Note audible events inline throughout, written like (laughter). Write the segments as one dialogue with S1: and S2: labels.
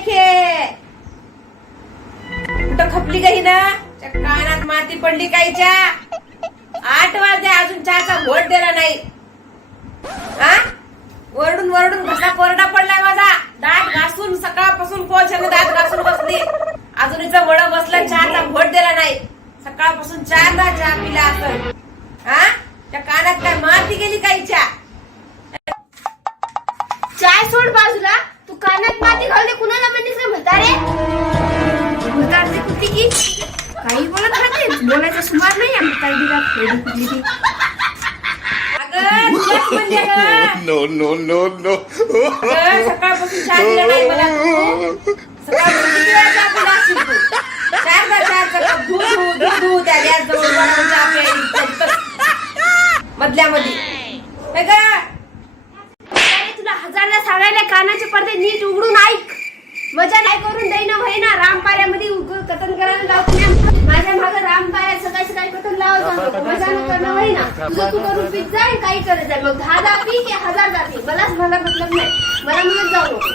S1: देखे। कुठं खपली काही ना कानात माती पडली काहीच्या आठ वाजले अजून चहाचा घोट दिला नाही. हा वरडून वरडून घसा कोरडा पडलाय माझा. दात घासून सकाळपासून पोहोचले दात घासून बसली. अजून हिचा वड बसला चहाचा घोट दिला नाही. सकाळपासून चारदा चहा पिला असं. हा त्या कानात काय माती गेली काहीच्या
S2: घालते कुणाला म्हणतेस रे म्हातारे म्हातारची कुठली की काही बोलत राहते बोलायचा सुमार नाही आम्ही काय दिला कुठली ती
S1: अगं तुलाच म्हणजे (laughs) गं.
S3: no, no, no, no.
S1: अगं, सकाळपासून चहा दिला नाही मला तू. सकाळपासून किती वेळा चहा पिला असशील तू?
S2: तुला हजारला सांगायला कानाचे पडदे नीट उघडून ऐक. मजा नाही करून देईना ना रामपाऱ्यामध्ये कथन करायला लावत नाही. माझ्या मागे रामपाऱ्या सकाळी सकाळी कथन लावत. मजा न करणं होईना तुझं तू करून पीत जाय काही करत जाय मग दहा जाती की हजार जाती मलाच मला मतलब नाही. मला म्हणत जाऊ नको.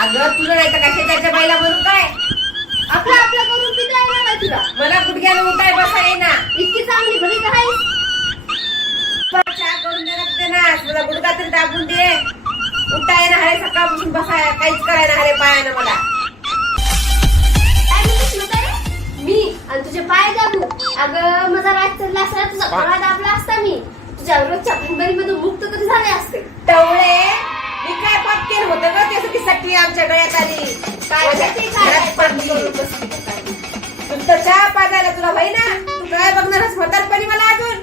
S1: अगं तुला नाही तर कशा त्याच्या बाईला म्हणू काय?
S2: आपलं आपलं करून पिता येणार नाही तुला.
S1: मला गुडघ्याला उठाय बसा येईना
S2: इतकी चांगली भली काय
S1: चहा करून दे लागते ना मला गुडघा तरी दाबून दे. उठाय ना हरे सकाळपासून बसाय काहीच करायला हरे पायानं मला.
S2: काय म्हणतेस? मी आणि तुझे पाय दाबू. अगं माझा राज चालला असता तुझा गळा दाबला असता मी. तुझ्या रोजच्या भानगडीमधून मुक्त कधी झाले असते?
S1: टवळे मी काय पाप केलं होतं ग त्यासाठी साठी आमच्या गळ्यात आली? काय
S2: माझ्यासाठी काय?
S1: घरात पडली तुझं चहा पाजायला तुला भाई ना तू काय बघणारच म्हातारपणी मला अजून?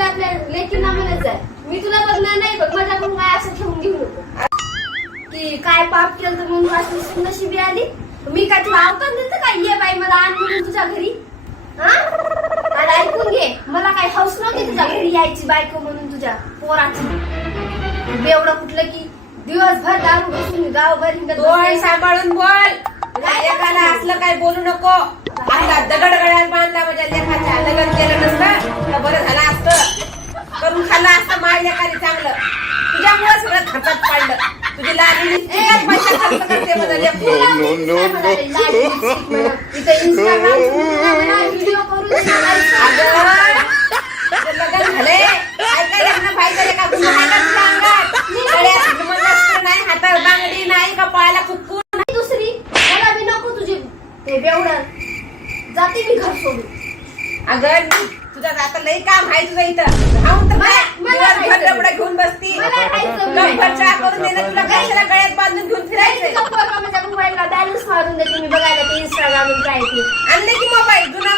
S2: आपल्या आपल्या लेकींना म्हणत जाय मी तुला बघणार नाही बघ माझ्याकडून काय असं ठेवून घेऊ नको. की काय पाप केलं तर म्हणून असं आली? मी काय तुला अवकाश देते काय ये बाई मला आण म्हणून तुझ्या घरी. हा? ऐकून घे. मला काय हौस नव्हती तुझ्या घरी यायची बायको म्हणून तुझ्या पोराची. एवढं कुठलं की दिवसभर दारू बसून गावभर हिंडत.
S1: सांभाळून बोल. असलं काय बोलू नको. आपला दगड गळ्यात बांधला माझ्या लेखाच्या लग्न केलं नसतं. माझ्या लेकाने चांगलं. तुझ्यामुळे सगळं खर्चात पाडलं. तुझी लाली लिपस्टिकात पैसा खर्च करते
S2: इंस्टाग्राम व्हिडिओ करून
S1: अगं, लग्न लग्न पाहिजे का? गुन्हा आहे का तुझ्या अंगात गळ्यात मंगळसूत्र नाही हातात बांगडी नाही कपाळाला कुक्कू
S2: नाही. दुसरी मला बी नको तुझी. ते बेवडं. जाते मी घर सोडून.
S1: अगं तुझं आता लई काम आहे तुझं इथं. राहून तर काय दिवसभर. डबडं घेऊन बसती.
S2: मला राहायचं नाही.
S1: गप्पा चहा करून देणं तुला कशाला गळ्यात बांधून घेऊन फिरायचंय
S2: बॅलन्स मारून देते मी. बघायला ते इंस्टाग्राम काय ते
S1: आणले की मोबाईल? जुना